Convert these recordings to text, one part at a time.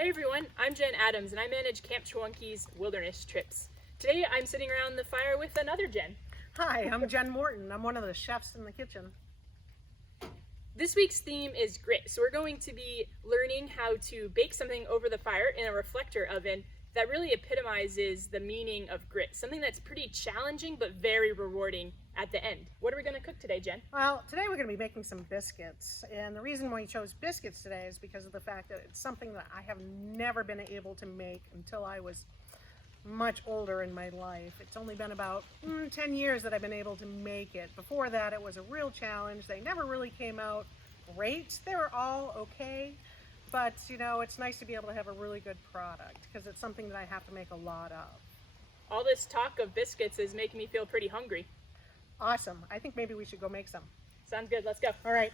Hey everyone, I'm Jen Adams and I manage Camp Chewunky's wilderness trips. Today I'm sitting around the fire with another Jen. Hi, I'm Jen Morton. I'm one of the chefs in the kitchen. This week's theme is grit, so we're going to be learning how to bake something over the fire in a reflector oven that really epitomizes the meaning of grit, something that's pretty challenging but very rewarding at the end. What are we going to cook today, Jen? Well, today we're going to be making some biscuits, and the reason why we chose biscuits today is because of the fact that it's something that I have never been able to make until I was much older in my life. It's only been about 10 years that I've been able to make it. Before that, it was a real challenge. They never really came out great. They were all okay, but you know, it's nice to be able to have a really good product because it's something that I have to make a lot of. All this talk of biscuits is making me feel pretty hungry. Awesome. I think maybe we should go make some. Sounds good, let's go. All right.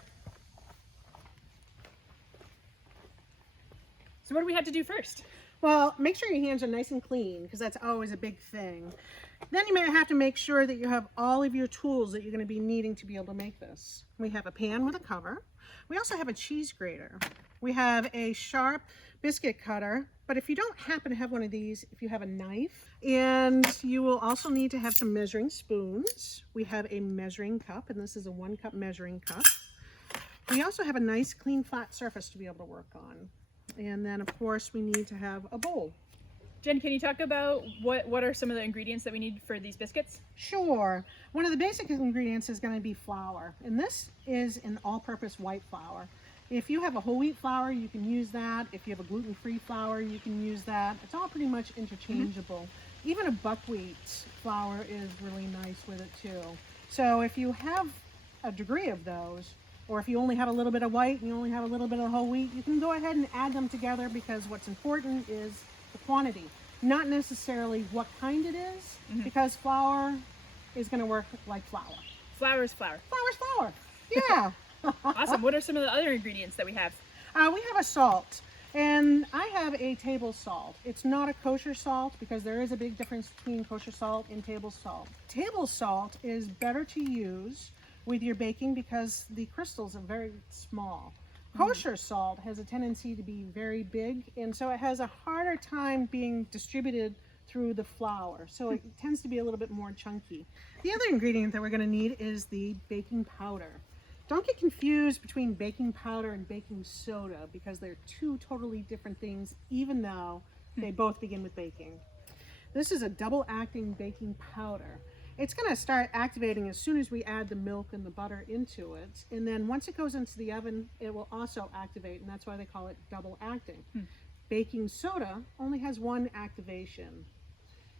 So what do we have to do first? Well, make sure your hands are nice and clean because that's always a big thing. Then you may have to make sure that you have all of your tools that you're going to be needing to be able to make this. We have a pan with a cover. We also have a cheese grater. We have a sharp biscuit cutter, but if you don't happen to have one of these, if you have a knife, and you will also need to have some measuring spoons. We have a measuring cup, and this is a 1 cup measuring cup. We also have a nice clean flat surface to be able to work on. And then, of course, we need to have a bowl. Jen, can you talk about what are some of the ingredients that we need for these biscuits? Sure. One of the basic ingredients is going to be flour. And this is an all-purpose white flour. If you have a whole wheat flour, you can use that. If you have a gluten-free flour, you can use that. It's all pretty much interchangeable. Even a buckwheat flour is really nice with it too. So if you have a degree of those, or if you only have a little bit of white and you only have a little bit of whole wheat, you can go ahead and add them together because what's important is the quantity, not necessarily what kind it is, because flour is going to work like flour. Flour is flour. Flour is flour. Yeah. Awesome. What are some of the other ingredients that we have? We have a salt, and I have a table salt. It's not a kosher salt because there is a big difference between kosher salt and table salt. Table salt is better to use with your baking because the crystals are very small. Kosher salt has a tendency to be very big, and so it has a harder time being distributed through the flour. So it tends to be a little bit more chunky. The other ingredient that we're going to need is the baking powder. Don't get confused between baking powder and baking soda because they're two totally different things, even though they both begin with baking. This is a double-acting baking powder. It's going to start activating as soon as we add the milk and the butter into it. And then once it goes into the oven, it will also activate, and that's why they call it double acting. Baking soda only has one activation.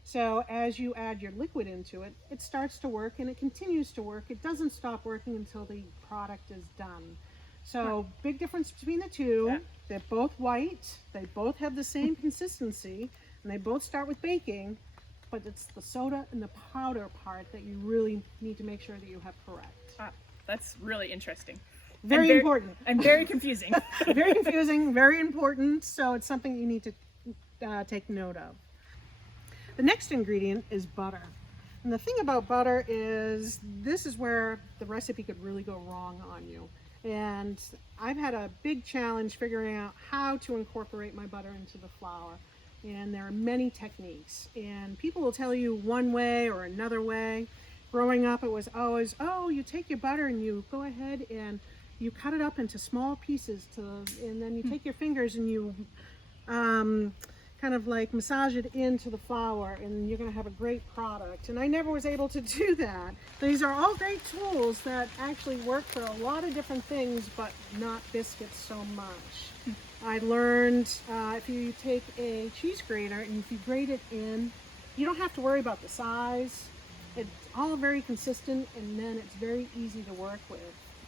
So as you add your liquid into it, it starts to work and it continues to work. It doesn't stop working until the product is done. So big difference between the two. Yeah. They're both white. They both have the same consistency, and they both start with baking. But it's the soda and the powder part that you really need to make sure that you have correct. That's really interesting. Very important. And very confusing. Very confusing, very important. So it's something you need to take note of. The next ingredient is butter. And the thing about butter is this is where the recipe could really go wrong on you. And I've had a big challenge figuring out how to incorporate my butter into the flour. And there are many techniques, and people will tell you one way or another way. Growing up, it was always, oh, you take your butter and you go ahead and you cut it up into small pieces, and then you take your fingers and you kind of like massage it into the flour, and you're going to have a great product. And I never was able to do that. These are all great tools that actually work for a lot of different things, but not biscuits so much. I learned if you take a cheese grater and if you grate it in, you don't have to worry about the size. It's all very consistent, and then it's very easy to work with.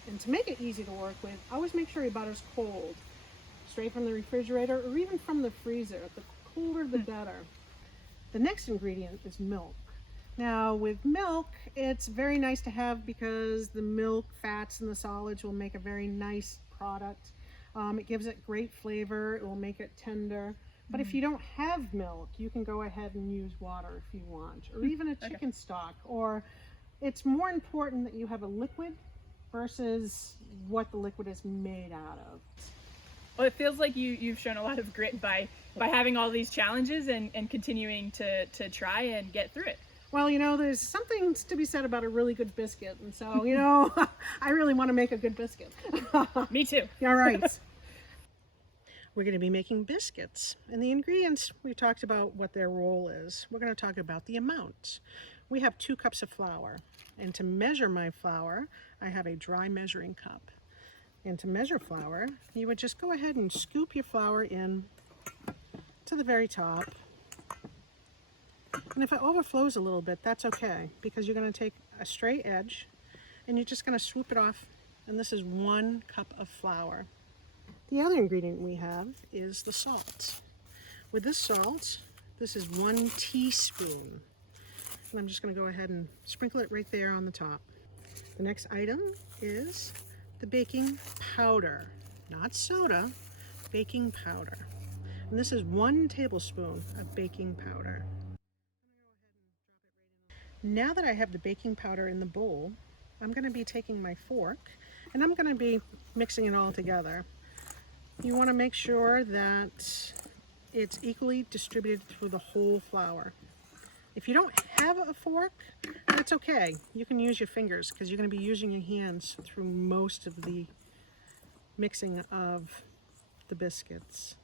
And to make it easy to work with, always make sure your butter's cold, straight from the refrigerator or even from the freezer. The colder the better. The next ingredient is milk. Now with milk, it's very nice to have because the milk, fats, and the solids will make a very nice product. It gives it great flavor. It will make it tender. But if you don't have milk, you can go ahead and use water if you want, or even a chicken stock. Or it's more important that you have a liquid versus what the liquid is made out of. Well, it feels like you've shown a lot of grit by having all these challenges and continuing to try and get through it. Well, there's something to be said about a really good biscuit. And so, I really want to make a good biscuit. Me too. All right. We're going to be making biscuits. And the ingredients, we talked about what their role is. We're going to talk about the amount. We have 2 cups of flour. And to measure my flour, I have a dry measuring cup. And to measure flour, you would just go ahead and scoop your flour in to the very top. And if it overflows a little bit, that's okay, because you're going to take a straight edge and you're just going to swoop it off. And this is 1 cup of flour. The other ingredient we have is the salt. With this salt, this is 1 teaspoon. And I'm just going to go ahead and sprinkle it right there on the top. The next item is the baking powder, not soda, baking powder. And this is 1 tablespoon of baking powder. Now that I have the baking powder in the bowl, I'm going to be taking my fork and I'm going to be mixing it all together. You want to make sure that it's equally distributed through the whole flour. If you don't have a fork, that's okay. You can use your fingers because you're going to be using your hands through most of the mixing of the biscuits.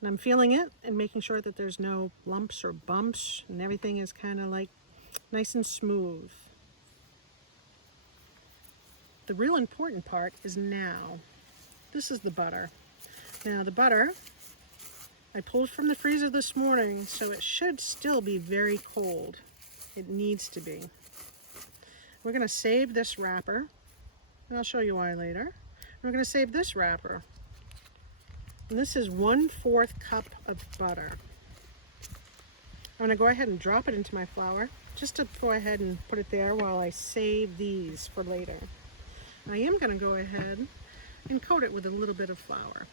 And I'm feeling it and making sure that there's no lumps or bumps and everything is kind of like nice and smooth. The real important part is now. This is the butter. Now the butter, I pulled from the freezer this morning, so it should still be very cold. It needs to be. We're going to save this wrapper, and I'll show you why later. We're going to save this wrapper. And this is 1/4 cup of butter. I'm going to go ahead and drop it into my flour, just to go ahead and put it there while I save these for later. I am going to go ahead and coat it with a little bit of flour.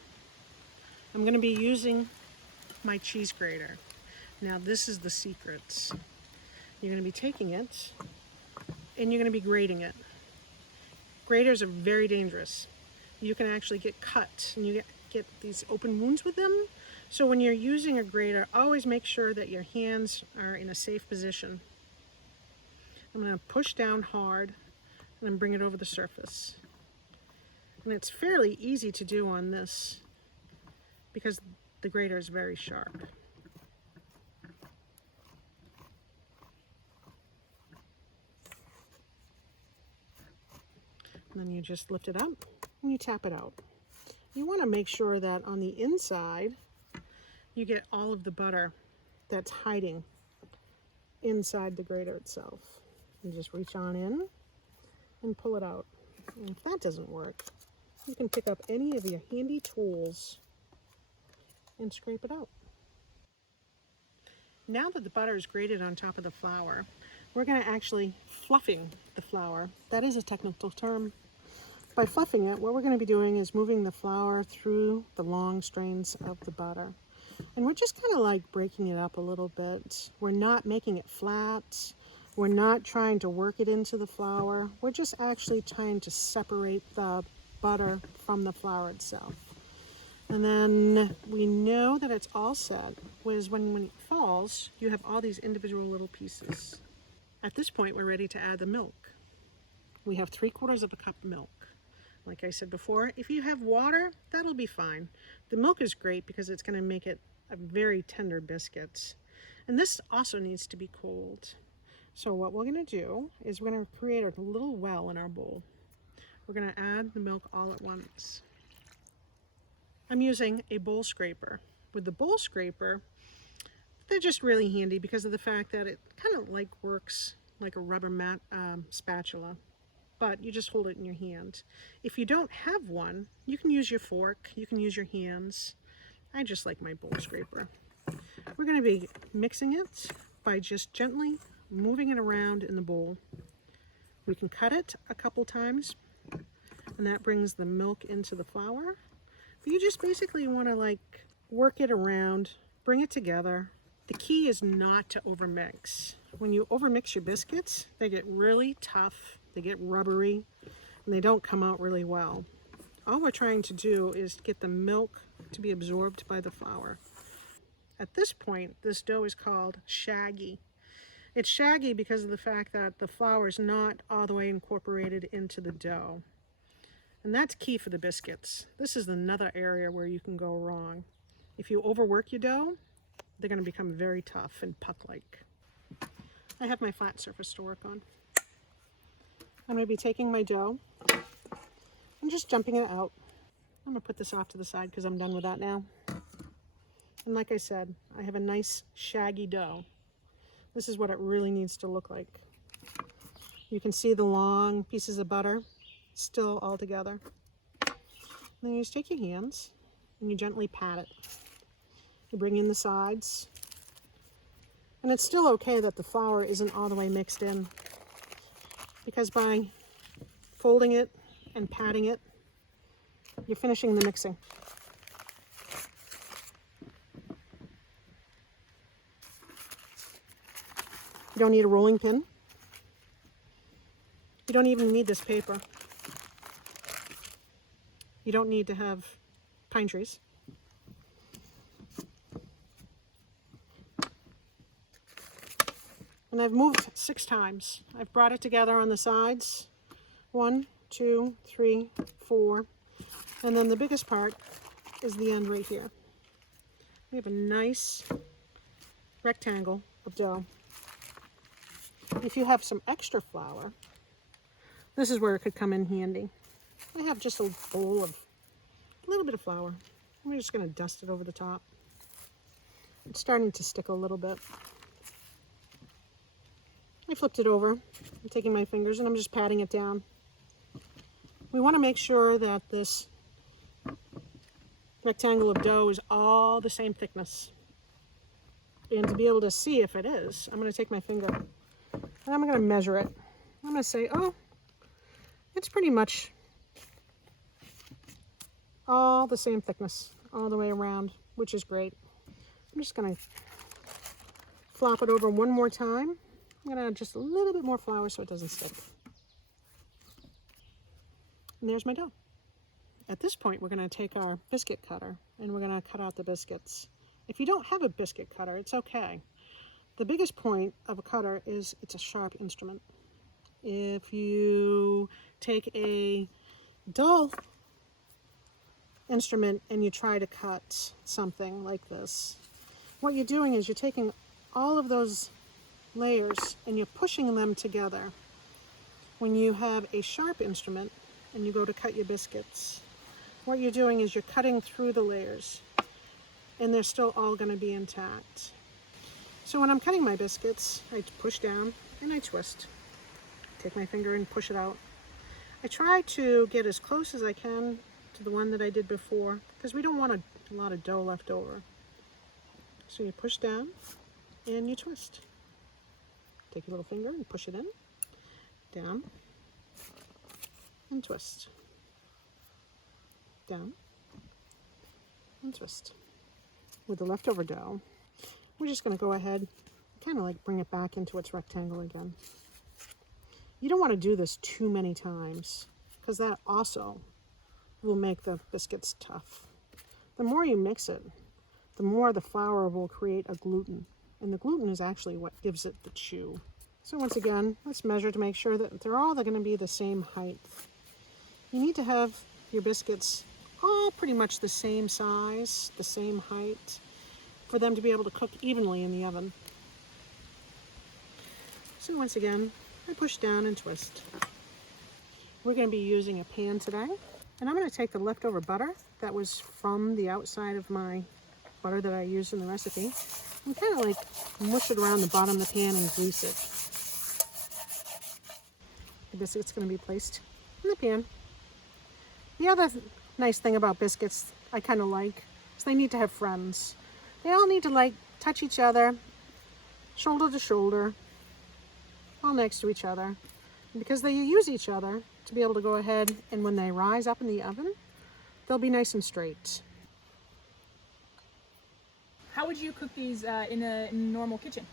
I'm going to be using my cheese grater. Now this is the secret. You're going to be taking it and you're going to be grating it. Graters are very dangerous. You can actually get cut and you get these open wounds with them. So when you're using a grater, always make sure that your hands are in a safe position. I'm going to push down hard and then bring it over the surface. And it's fairly easy to do on this because the grater is very sharp. And then you just lift it up and you tap it out. You want to make sure that on the inside you get all of the butter that's hiding inside the grater itself. You just reach on in and pull it out. And if that doesn't work, you can pick up any of your handy tools and scrape it out. Now that the butter is grated on top of the flour, we're going to actually fluffing the flour. That is a technical term. By fluffing it, what we're going to be doing is moving the flour through the long strains of the butter. And we're just kind of like breaking it up a little bit. We're not making it flat. We're not trying to work it into the flour. We're just actually trying to separate the butter from the flour itself. And then we know that it's all set, because when it falls, you have all these individual little pieces. At this point, we're ready to add the milk. We have 3/4 of a cup of milk. Like I said before, if you have water, that'll be fine. The milk is great because it's going to make it a very tender biscuit. And this also needs to be cold. So what we're going to do is we're going to create a little well in our bowl. We're going to add the milk all at once. I'm using a bowl scraper. With the bowl scraper, they're just really handy because of the fact that it kind of like works like a rubber mat spatula, but you just hold it in your hand. If you don't have one, you can use your fork, you can use your hands. I just like my bowl scraper. We're going to be mixing it by just gently moving it around in the bowl. We can cut it a couple times, and that brings the milk into the flour. But you just basically want to like work it around, bring it together. The key is not to overmix. When you overmix your biscuits, they get really tough, they get rubbery, and they don't come out really well. All we're trying to do is get the milk to be absorbed by the flour. At this point, this dough is called shaggy. It's shaggy because of the fact that the flour is not all the way incorporated into the dough. And that's key for the biscuits. This is another area where you can go wrong. If you overwork your dough, they're going to become very tough and puck-like. I have my flat surface to work on. I'm going to be taking my dough and just jumping it out. I'm going to put this off to the side because I'm done with that now. And like I said, I have a nice shaggy dough. This is what it really needs to look like. You can see the long pieces of butter still all together. And then you just take your hands and you gently pat it. You bring in the sides. And it's still okay that the flour isn't all the way mixed in, because by folding it and patting it, you're finishing the mixing. You don't need a rolling pin. You don't even need this paper. You don't need to have pine trees. And I've moved 6 times. I've brought it together on the sides. 1, 2, 3, 4. And then the biggest part is the end right here. We have a nice rectangle of dough. If you have some extra flour, this is where it could come in handy. I have just a bowl of a little bit of flour. I'm just going to dust it over the top. It's starting to stick a little bit. I flipped it over. I'm taking my fingers and I'm just patting it down. We want to make sure that this rectangle of dough is all the same thickness. And to be able to see if it is, I'm going to take my finger and I'm going to measure it. I'm going to say, oh, it's pretty much all the same thickness all the way around, which is great. I'm just going to flop it over one more time. I'm going to add just a little bit more flour so it doesn't stick. And there's my dough. At this point, we're going to take our biscuit cutter and we're going to cut out the biscuits. If you don't have a biscuit cutter, it's okay. The biggest point of a cutter is it's a sharp instrument. If you take a dull instrument and you try to cut something like this, what you're doing is you're taking all of those layers and you're pushing them together. When you have a sharp instrument and you go to cut your biscuits, what you're doing is you're cutting through the layers and they're still all going to be intact. So when I'm cutting my biscuits, I push down and I twist. Take my finger and push it out. I try to get as close as I can to the one that I did before because we don't want a lot of dough left over. So you push down and you twist. Take your little finger and push it in, down, and twist. Down, and twist. With the leftover dough, we're just going to go ahead and kind of like bring it back into its rectangle again. You don't want to do this too many times because that also will make the biscuits tough. The more you mix it, the more the flour will create a gluten. And the gluten is actually what gives it the chew. So once again, let's measure to make sure that they're all going to be the same height. You need to have your biscuits all pretty much the same size, the same height, for them to be able to cook evenly in the oven. So once again, I push down and twist. We're going to be using a pan today. And I'm going to take the leftover butter that was from the outside of my butter that I used in the recipe and kind of like mush it around the bottom of the pan and grease it. The biscuit's going to be placed in the pan. The other nice thing about biscuits I kind of like is they need to have friends. They all need to like touch each other, shoulder to shoulder, all next to each other. And because they use each other to be able to go ahead and when they rise up in the oven, they'll be nice and straight. How would you cook these in a normal kitchen?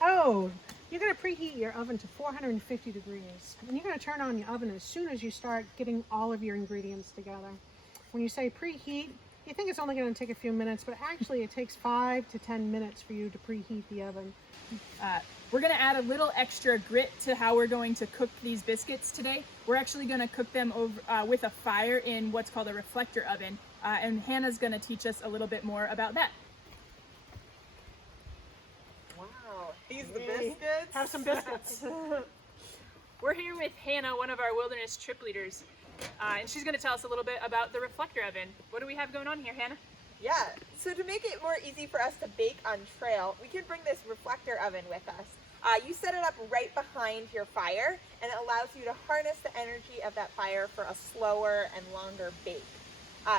Oh, you're going to preheat your oven to 450 degrees. And you're going to turn on your oven as soon as you start getting all of your ingredients together. When you say preheat, you think it's only going to take a few minutes, but actually it takes 5 to 10 minutes for you to preheat the oven. We're going to add a little extra grit to how we're going to cook these biscuits today. We're actually going to cook them over with a fire in what's called a reflector oven, and Hannah's going to teach us a little bit more about that. Wow, these the biscuits? Have some biscuits. We're here with Hannah, one of our wilderness trip leaders, and she's going to tell us a little bit about the reflector oven. What do we have going on here, Hannah? Yeah, so to make it more easy for us to bake on trail, we can bring this reflector oven with us. You set it up right behind your fire, and it allows you to harness the energy of that fire for a slower and longer bake.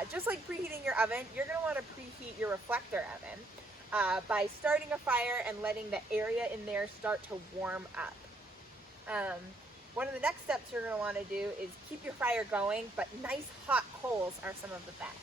Just like preheating your oven, you're going to want to preheat your reflector oven by starting a fire and letting the area in there start to warm up. One of the next steps you're going to want to do is keep your fire going, but nice hot coals are some of the best.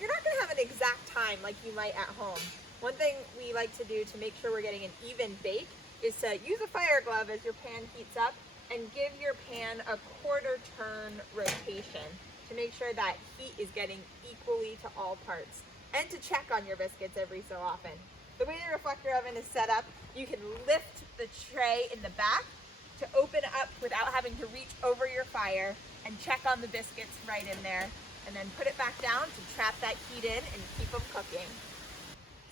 You're not going to have an exact time like you might at home. One thing we like to do to make sure we're getting an even bake is to use a fire glove as your pan heats up and give your pan a quarter turn rotation to make sure that heat is getting equally to all parts, and to check on your biscuits every so often. The way the reflector oven is set up, you can lift the tray in the back to open up without having to reach over your fire and check on the biscuits right in there, and then put it back down to trap that heat in and keep them cooking.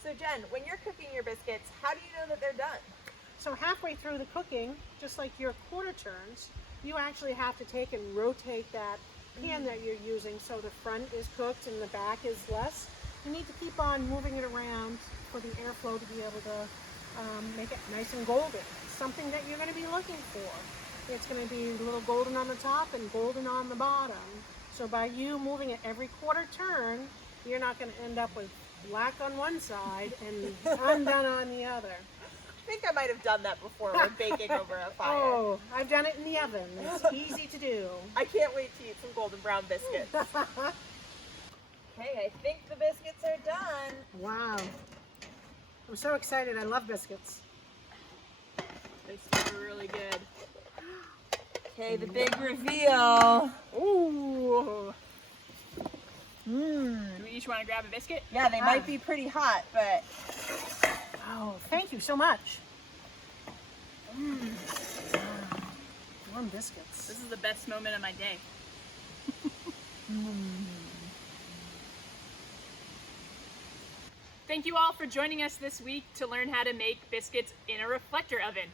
So Jen, when you're cooking your biscuits, how do you know that they're done? So halfway through the cooking, just like your quarter turns, you actually have to take and rotate that pan that you're using so the front is cooked and the back is less. You need to keep on moving it around for the airflow to be able to make it nice and golden. Something that you're going to be looking for. It's going to be a little golden on the top and golden on the bottom. So by you moving it every quarter turn, you're not going to end up with black on one side and undone on the other. I think I might have done that before with baking over a fire. Oh, I've done it in the oven. It's easy to do. I can't wait to eat some golden brown biscuits. Okay, I think the biscuits are done. Wow. I'm so excited. I love biscuits. They smell really good. Okay, the big reveal. Ooh. Mmm. Do we each want to grab a biscuit? Yeah, they might be pretty hot, but Oh, thank you so much. Warm biscuits. This is the best moment of my day. Thank you all for joining us this week to learn how to make biscuits in a reflector oven.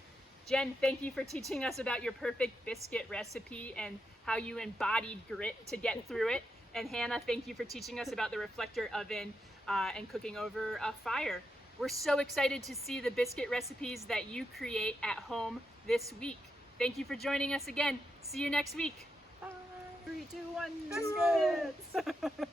Jen, thank you for teaching us about your perfect biscuit recipe and how you embodied grit to get through it. And Hannah, thank you for teaching us about the reflector oven and cooking over a fire. We're so excited to see the biscuit recipes that you create at home this week. Thank you for joining us again. See you next week. Bye. 3, 2, 1. biscuits!